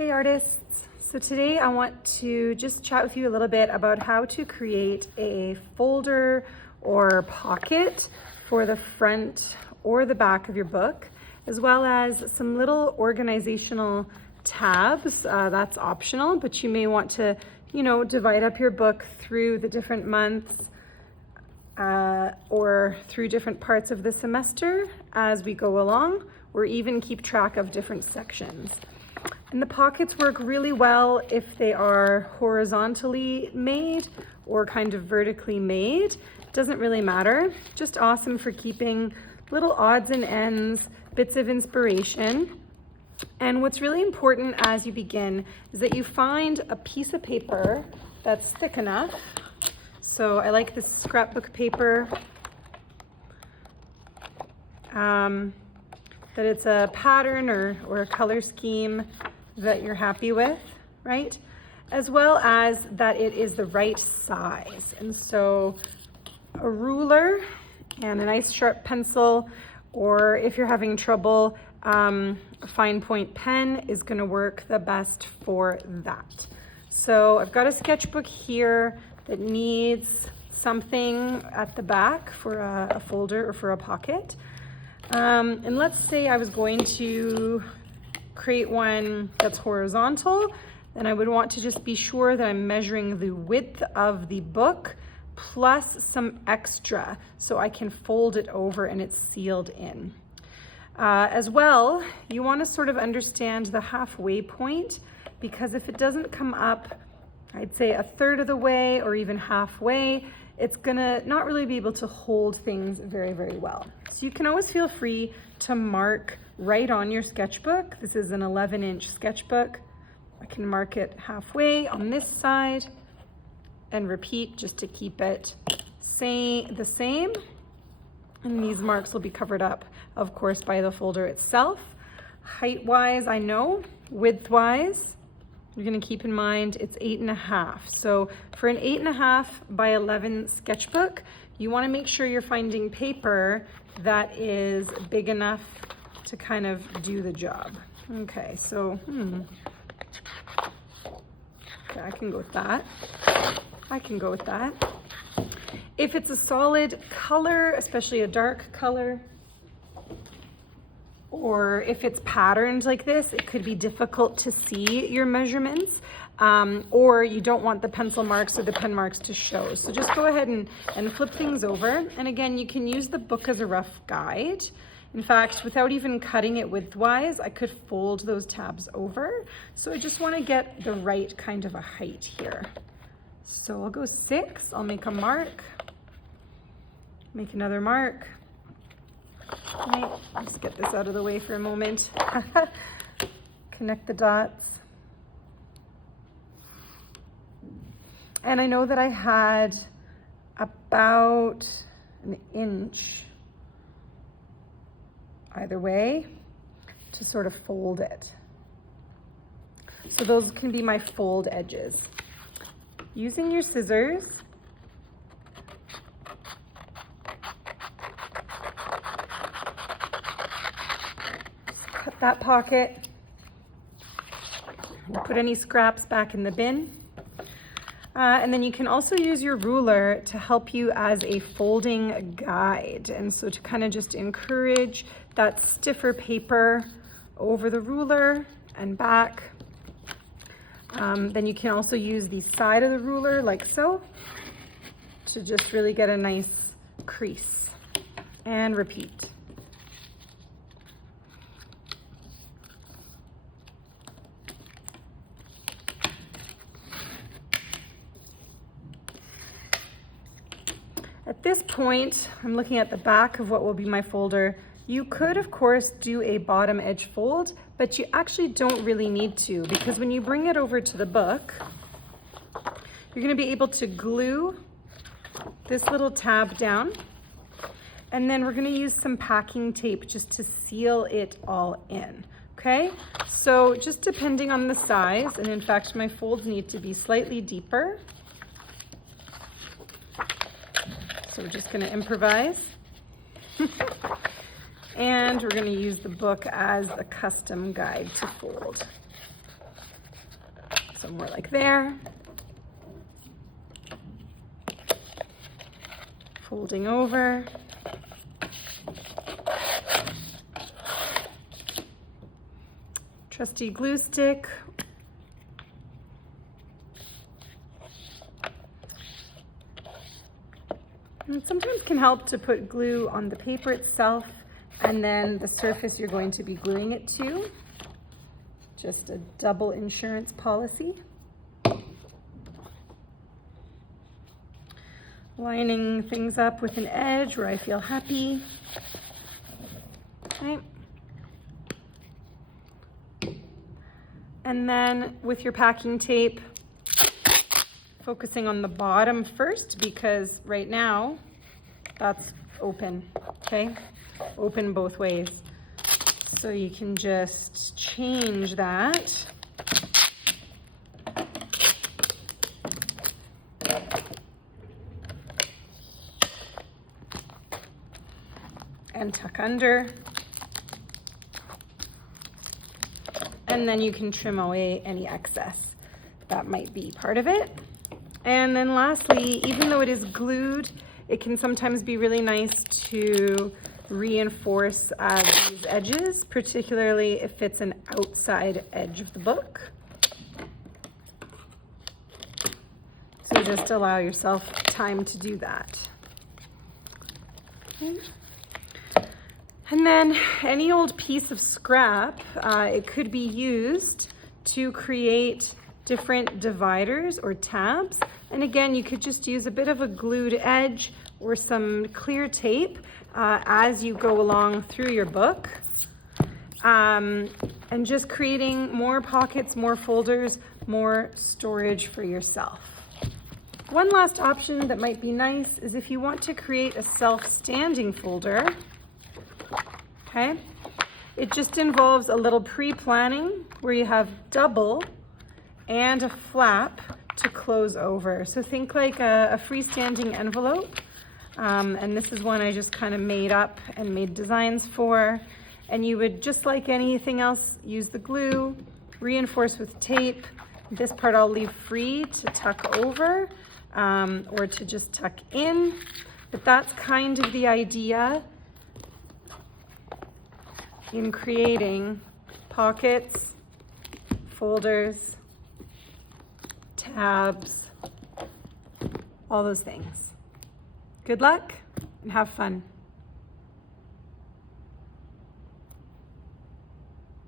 Hey artists! So today I want to just chat with you a little bit about how to create a folder or pocket for the front or the back of your book, as well as some little organizational tabs. That's optional, but you may want to, divide up your book through the different months or through different parts of the semester as we go along, or even keep track of different sections. And the pockets work really well if they are horizontally made or kind of vertically made. Doesn't really matter. Just awesome for keeping little odds and ends, bits of inspiration. And what's really important as you begin is that you find a piece of paper that's thick enough. So I like this scrapbook paper, that it's a pattern or a color scheme that you're happy with, right? As well as that it is the right size. And so a ruler and a nice sharp pencil, or if you're having trouble, a fine point pen is gonna work the best for that. So I've got a sketchbook here that needs something at the back for a folder or for a pocket. And let's say I was going to create one that's horizontal, then I would want to just be sure that I'm measuring the width of the book plus some extra so I can fold it over and it's sealed in. As well, you want to sort of understand the halfway point, because if it doesn't come up, I'd say a third of the way or even halfway, it's gonna not really be able to hold things very, very well. So you can always feel free to mark right on your sketchbook. This is an 11-inch sketchbook. I can mark it halfway on this side and repeat just to keep it the same. And these marks will be covered up, of course, by the folder itself. Height-wise, I know. Width-wise, you're gonna keep in mind it's 8.5. So for an 8.5 by 11 sketchbook, you wanna make sure you're finding paper that is big enough to kind of do the job. Okay, so, okay, I can go with that. If it's a solid color, especially a dark color, or if it's patterned like this, it could be difficult to see your measurements, or you don't want the pencil marks or the pen marks to show. So just go ahead and flip things over. And again, you can use the book as a rough guide. In fact, without even cutting it widthwise, I could fold those tabs over. So I just want to get the right kind of a height here. So I'll go 6, I'll make a mark, make another mark. Right, let's get this out of the way for a moment. Connect the dots. And I know that I had about an inch either way to sort of fold it. So those can be my fold edges. Using your scissors, cut that pocket, put any scraps back in the bin. And then you can also use your ruler to help you as a folding guide. And so to kind of just encourage that stiffer paper over the ruler and back. Then you can also use the side of the ruler like so to just really get a nice crease and repeat. At this point, I'm looking at the back of what will be my folder. You could, of course, do a bottom edge fold, but you actually don't really need to, because when you bring it over to the book, you're gonna be able to glue this little tab down, and then we're gonna use some packing tape just to seal it all in, okay? So just depending on the size, and in fact, my folds need to be slightly deeper. So we're just gonna improvise. And we're going to use the book as a custom guide to fold. So more like there. Folding over. Trusty glue stick. And sometimes can help to put glue on the paper itself and then the surface you're going to be gluing it to. Just a double insurance policy. Lining things up with an edge where I feel happy. Okay. And then with your packing tape, focusing on the bottom first, because right now that's open, okay? Open both ways. So you can just change that. And tuck under. And then you can trim away any excess that might be part of it. And then lastly, even though it is glued, it can sometimes be really nice to reinforce these edges, particularly if it's an outside edge of the book. So just allow yourself time to do that. Okay. And then any old piece of scrap, it could be used to create different dividers or tabs. And again, you could just use a bit of a glued edge or some clear tape as you go along through your book. And just creating more pockets, more folders, more storage for yourself. One last option that might be nice is if you want to create a self-standing folder. Okay, it just involves a little pre-planning where you have double and a flap to close over. So think like a freestanding envelope. And this is one I just kind of made up and made designs for. And you would, just like anything else, use the glue, reinforce with tape. This part I'll leave free to tuck over or to just tuck in. But that's kind of the idea in creating pockets, folders, tabs, all those things. Good luck and have fun.